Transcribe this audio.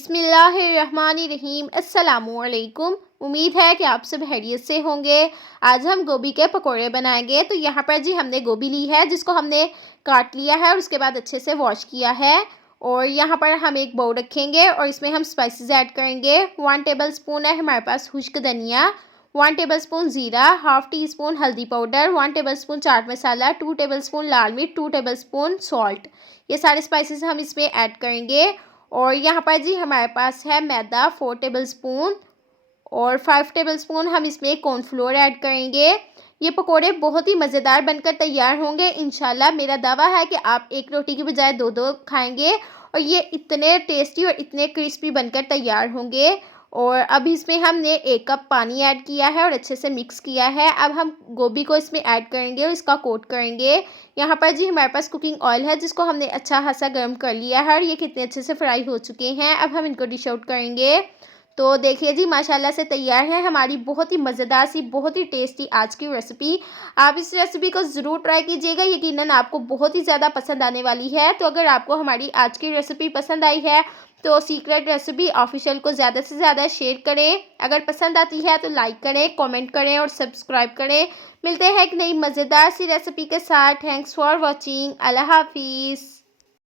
बिस्मिल्लाहिर्रहमानिर्रहीम। अस्सलामुअलैकुम। उम्मीद है कि आप सब खैरियत से होंगे। आज हम गोभी के पकोड़े बनाएंगे। तो यहाँ पर जी हमने गोभी ली है, जिसको हमने काट लिया है और उसके बाद अच्छे से वॉश किया है। और यहाँ पर हम एक बाउल रखेंगे और इसमें हम स्पाइसेस ऐड करेंगे। 1 टेबल स्पून है हमारे पास खुश्क धनिया, 1 टेबल स्पून ज़ीरा, हाफ़ टी स्पून हल्दी powder, 1 table spoon chaat masala, 2 table spoon लाल मिर्च, 2 टेबल स्पून सॉल्ट। ये सारे स्पाइसेस हम इसमें ऐड करेंगे। और यहाँ पर जी हमारे पास है मैदा 4 टेबल स्पून और 5 टेबल स्पून हम इसमें कॉर्नफ्लोर ऐड करेंगे। ये पकोड़े बहुत ही मज़ेदार बनकर तैयार होंगे इंशाल्लाह। मेरा दावा है कि आप एक रोटी की बजाय दो खाएंगे और ये इतने टेस्टी और इतने क्रिस्पी बनकर तैयार होंगे। और अब इसमें हमने 1 कप पानी ऐड किया है और अच्छे से मिक्स किया है। अब हम गोभी को इसमें ऐड करेंगे और इसका कोट करेंगे। यहाँ पर जी हमारे पास कुकिंग ऑयल है, जिसको हमने अच्छा खासा गर्म कर लिया है और ये कितने अच्छे से फ्राई हो चुके हैं। अब हम इनको डिश आउट करेंगे। तो देखिए जी माशाल्लाह से तैयार है हमारी बहुत ही मज़ेदार सी, बहुत ही टेस्टी आज की रेसिपी। आप इस रेसिपी को ज़रूर ट्राई कीजिएगा, यकीनन आपको बहुत ही ज़्यादा पसंद आने वाली है। तो अगर आपको हमारी आज की रेसिपी पसंद आई है तो सीक्रेट रेसिपी ऑफिशियल को ज़्यादा से ज़्यादा शेयर करें। अगर पसंद आती है तो लाइक करें, कमेंट करें और सब्सक्राइब करें। मिलते हैं एक नई मज़ेदार सी रेसिपी के साथ। Thanks for watching. अल्लाह हाफिज़।